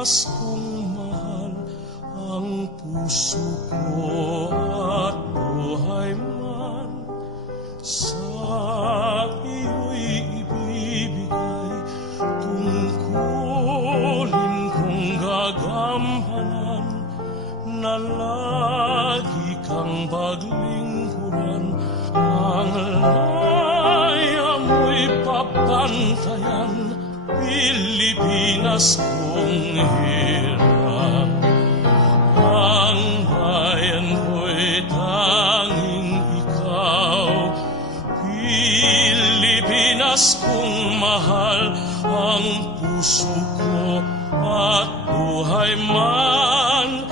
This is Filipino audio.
Pilipinas kong mahal, ang puso ko at buhay man sa iyo'y ibibigay. Tungkulin kong gagampanan na lagi kang paglingkuran, ang laya mo'y papantayan, Pilipinas kong hirap.